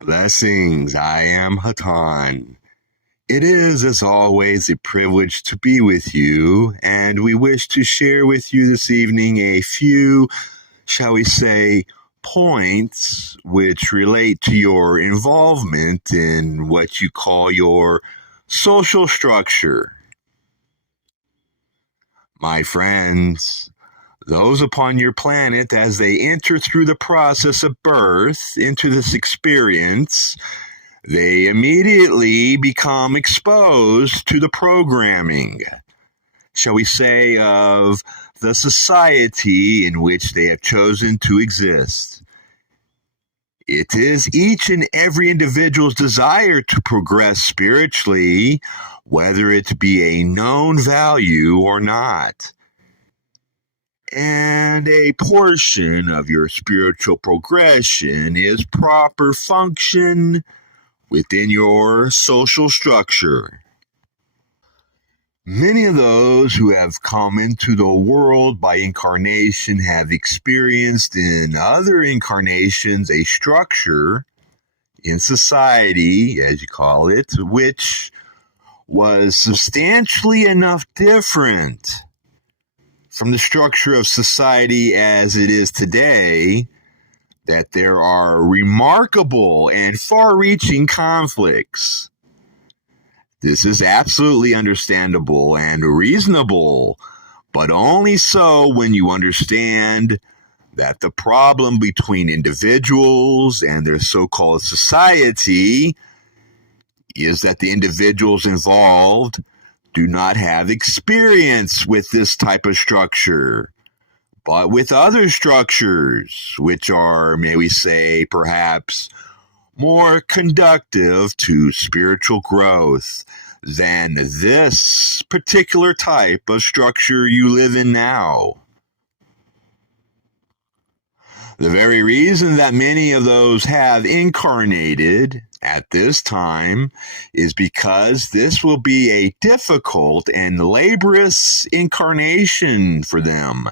Blessings, I am Hatonn. It is, as always, a privilege to be with you, and we wish to share with you this evening a few, shall we say, points which relate to your involvement in what you call your social structure. My friends, those upon your planet, as they enter through the process of birth into this experience, they immediately become exposed to the programming, shall we say, of the society in which they have chosen to exist. It is each and every individual's desire to progress spiritually, whether it be a known value or not. And a portion of your spiritual progression is proper function within your social structure. Many of those who have come into the world by incarnation have experienced in other incarnations a structure in society, as you call it, which was substantially enough different from the structure of society as it is today that there are remarkable and far-reaching conflicts. This is absolutely understandable and reasonable, but only so when you understand that the problem between individuals and their so-called society is that the individuals involved do not have experience with this type of structure, but with other structures, which are, may we say, perhaps more conductive to spiritual growth than this particular type of structure you live in now. The very reason that many of those have incarnated at this time is because this will be a difficult and laborious incarnation for them,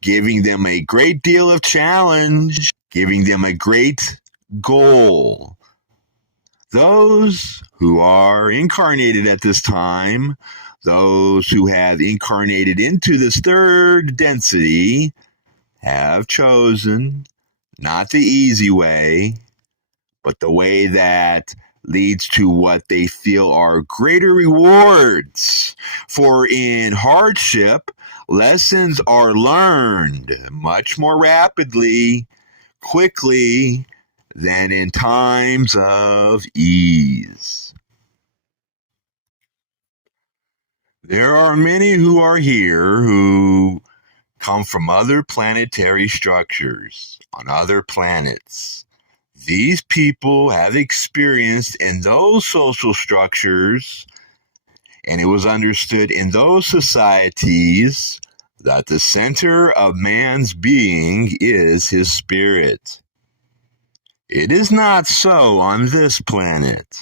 giving them a great deal of challenge, giving them a great goal. Those who are incarnated at this time, those who have incarnated into this third density, have chosen not the easy way, but the way that leads to what they feel are greater rewards. For in hardship, lessons are learned much more rapidly, quickly, than in times of ease. There are many who are here who come from other planetary structures on other planets. These people have experienced in those social structures, and it was understood in those societies that the center of man's being is his spirit. It is not so on this planet.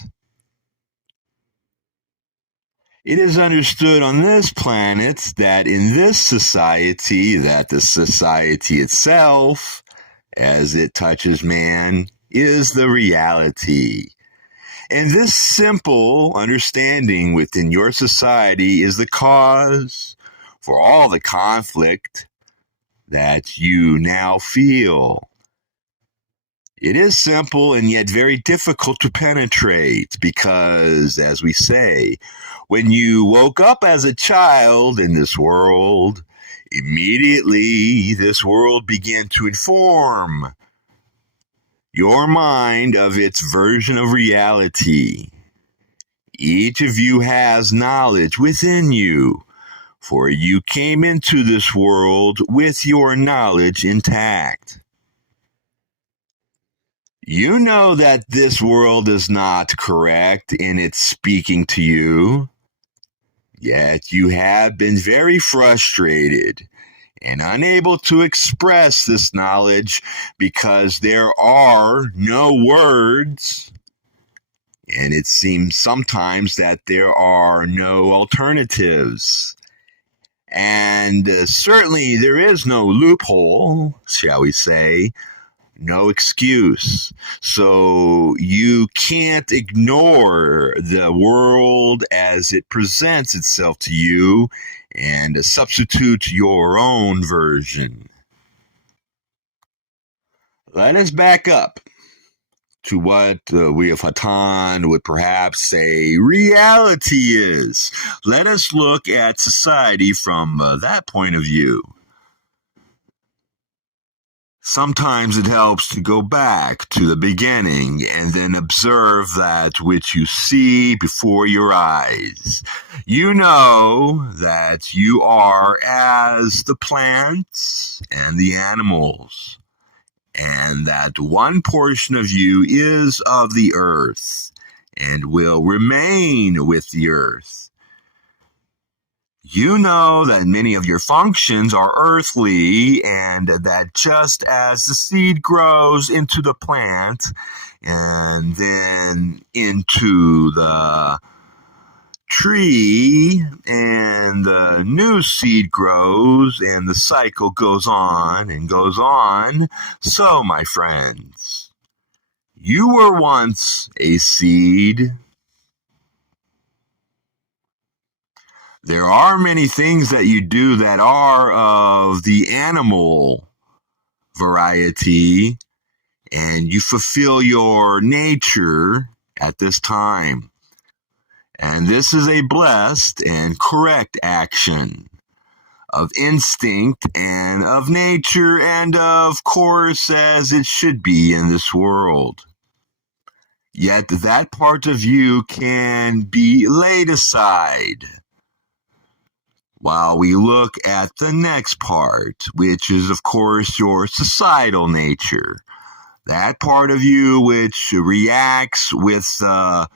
It is understood on this planet that in this society, that the society itself, as it touches man, is the reality. And this simple understanding within your society is the cause for all the conflict that you now feel. It is simple and yet very difficult to penetrate because, as we say, when you woke up as a child in this world, immediately this world began to inform your mind of its version of reality. Each of you has knowledge within you, for you came into this world with your knowledge intact. You know that this world is not correct in its speaking to you, yet you have been very frustrated and unable to express this knowledge because there are no words, and it seems sometimes that there are no alternatives. And certainly there is no loophole, shall we say, no excuse. So you can't ignore the world as it presents itself to you and substitute your own version. Let us back up to what we of Hatonn would perhaps say reality is. Let us look at society from that point of view. Sometimes it helps to go back to the beginning and then observe that which you see before your eyes. You know that you are as the plants and the animals, and that one portion of you is of the earth and will remain with the earth. You know that many of your functions are earthly, and that just as the seed grows into the plant and then into the tree, and the new seed grows, and the cycle goes on and goes on, so, my friends, you were once a seed. There are many things that you do that are of the animal variety, and you fulfill your nature at this time. And this is a blessed and correct action of instinct and of nature, and of course as it should be in this world. Yet that part of you can be laid aside while we look at the next part, which is, of course, your societal nature. That part of you which reacts with the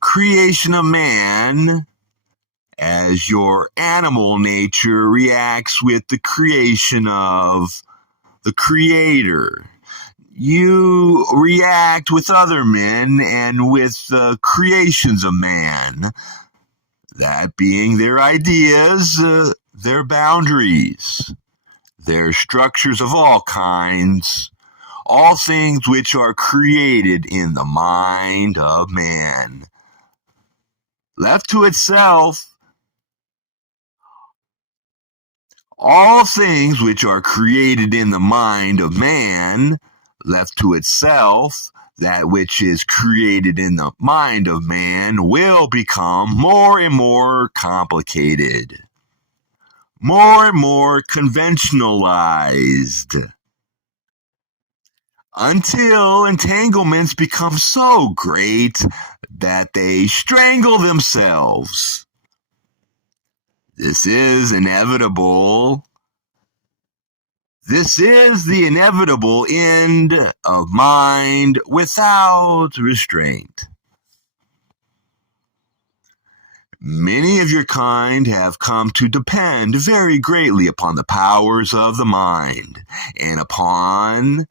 creation of man as your animal nature reacts with the creation of the Creator. You react with other men and with the creations of man, that being their ideas, their boundaries, their structures of all kinds, all things which are created in the mind of man. Left to itself, all things which are created in the mind of man, left to itself, that which is created in the mind of man will become more and more complicated, more and more conventionalized, until entanglements become so great that they strangle themselves. This is inevitable. This is the inevitable end of mind without restraint. Many of your kind have come to depend very greatly upon the powers of the mind and upon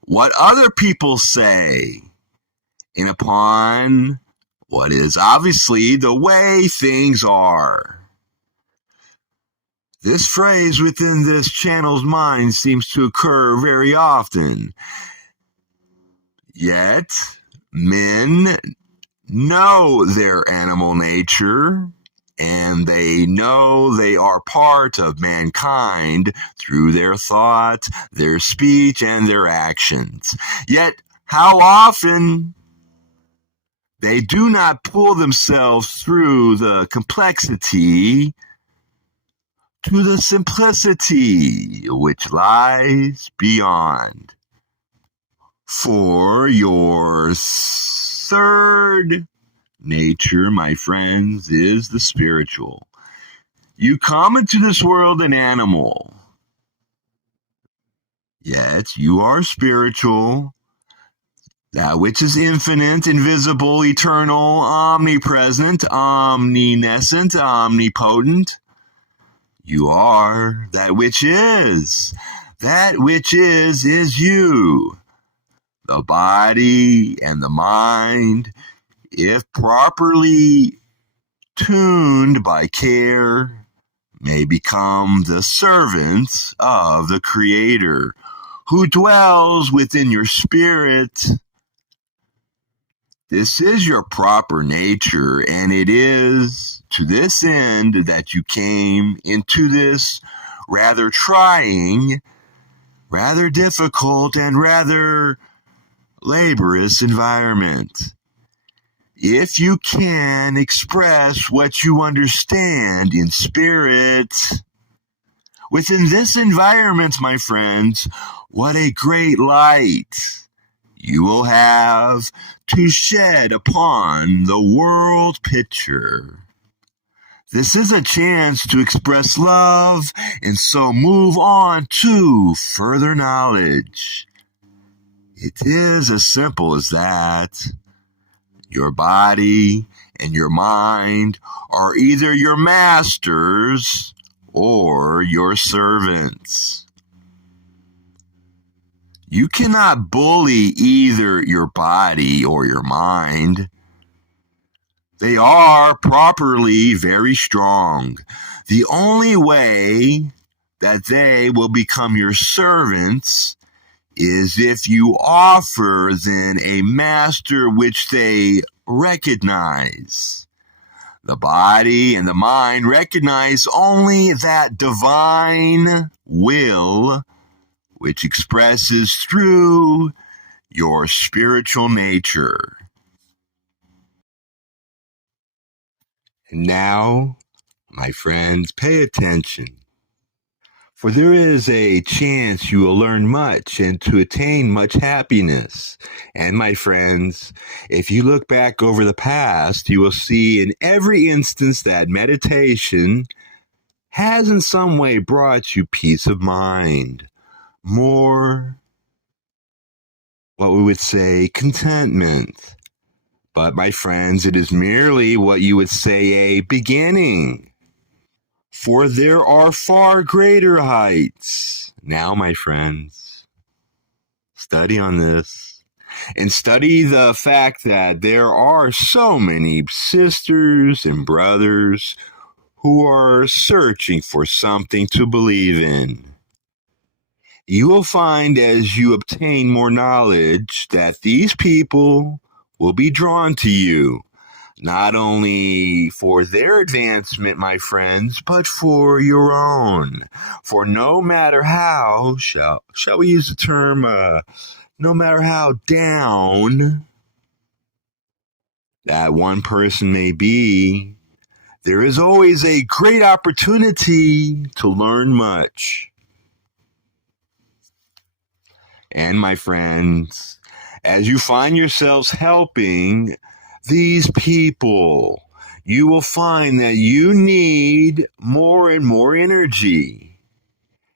what other people say and upon what is obviously the way things are. This phrase within this channel's mind seems to occur very often. Yet, men know their animal nature, and they know they are part of mankind through their thought, their speech, and their actions. Yet, how often they do not pull themselves through the complexity to the simplicity which lies beyond. For your third nature, my friends, is the spiritual. You come into this world an animal, yet you are spiritual. That which is infinite, invisible, eternal, omnipresent, omniscient, omnipotent. You are that which is. That which is you. The body and the mind, if properly tuned by care, may become the servants of the Creator, who dwells within your spirit. This is your proper nature, and it is to this end that you came into this rather trying, rather difficult, and rather laborious environment. If you can express what you understand in spirit, within this environment, my friends, what a great light you will have to shed upon the world picture. This is a chance to express love and so move on to further knowledge. It is as simple as that. Your body and your mind are either your masters or your servants. You cannot bully either your body or your mind. They are properly very strong. The only way that they will become your servants is if you offer them a master which they recognize. The body and the mind recognize only that divine will which expresses through your spiritual nature. And now, my friends, pay attention. For there is a chance you will learn much and to attain much happiness. And my friends, if you look back over the past, you will see in every instance that meditation has in some way brought you peace of mind, more, what we would say, contentment. But my friends, it is merely what you would say a beginning. For there are far greater heights. Now, my friends, study on this and study the fact that there are so many sisters and brothers who are searching for something to believe in. You will find as you obtain more knowledge that these people will be drawn to you. Not only for their advancement, my friends, but for your own. For no matter how, shall we use the term, no matter how down that one person may be, there is always a great opportunity to learn much. And my friends, as you find yourselves helping these people, you will find that you need more and more energy.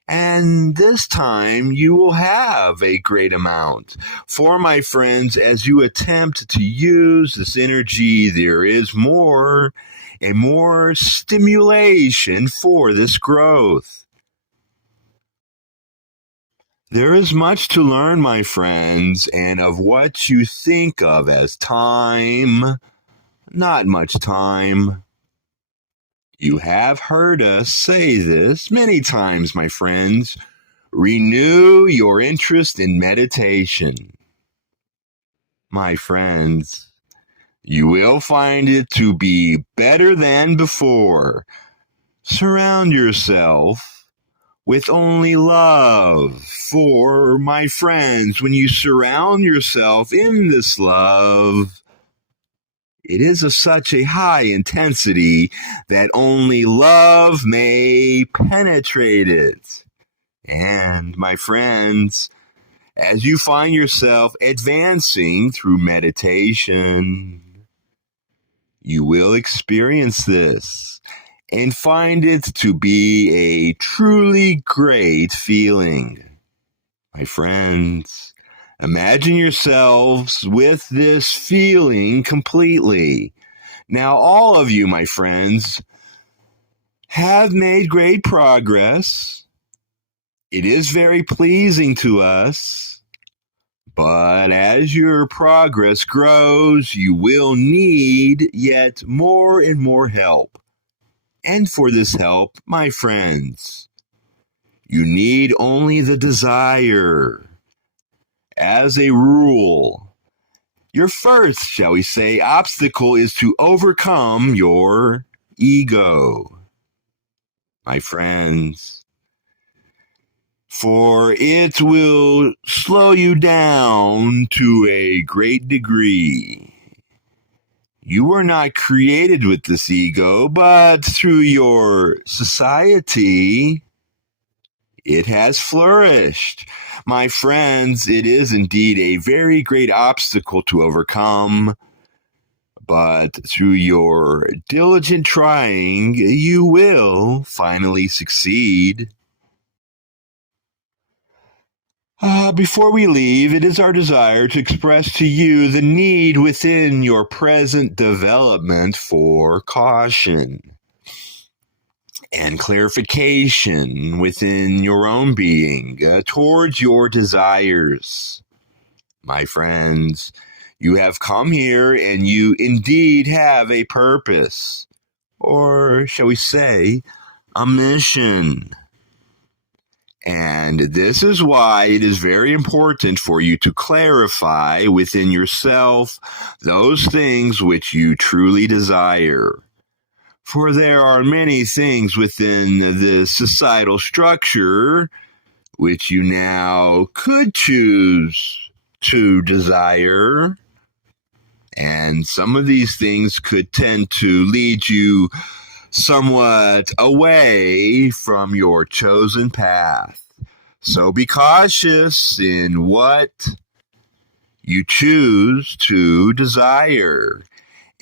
And this time you will have a great amount. For my friends, as you attempt to use this energy, there is more and more stimulation for this growth. There is much to learn, my friends, and of what you think of as time, not much time. You have heard us say this many times, my friends. Renew your interest in meditation. My friends, you will find it to be better than before. Surround yourself with only love. For, my friends, when you surround yourself in this love, it is of such a high intensity that only love may penetrate it. And, my friends, as you find yourself advancing through meditation, you will experience this and find it to be a truly great feeling. My friends, imagine yourselves with this feeling completely. Now, all of you, my friends, have made great progress. It is very pleasing to us. But as your progress grows, you will need yet more and more help. And for this help, my friends, You need only the desire. As a rule, your first, shall we say, obstacle is to overcome your ego, my friends, for it will slow you down to a great degree. You were not created with this ego, but through your society, it has flourished. My friends, it is indeed a very great obstacle to overcome, but through your diligent trying, you will finally succeed. Before we leave, it is our desire to express to you the need within your present development for caution and clarification within your own being towards your desires. My friends, you have come here and you indeed have a purpose, or shall we say, a mission. And this is why it is very important for you to clarify within yourself those things which you truly desire. For there are many things within the societal structure which you now could choose to desire. And some of these things could tend to lead you somewhat away from your chosen path. So be cautious in what you choose to desire.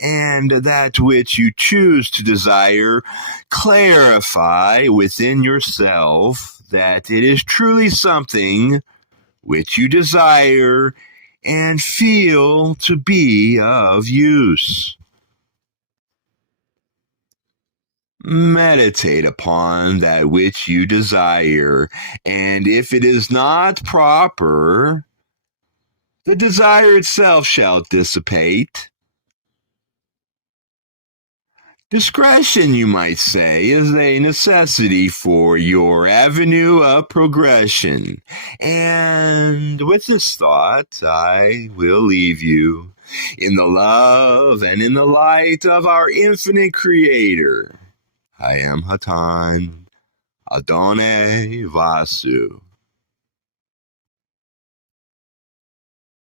And that which you choose to desire, clarify within yourself that it is truly something which you desire and feel to be of use. Meditate upon that which you desire, and if it is not proper, the desire itself shall dissipate. Discretion, you might say, is a necessity for your avenue of progression. And with this thought, I will leave you in the love and in the light of our infinite Creator. I am Hatonn, Adonai Vasu.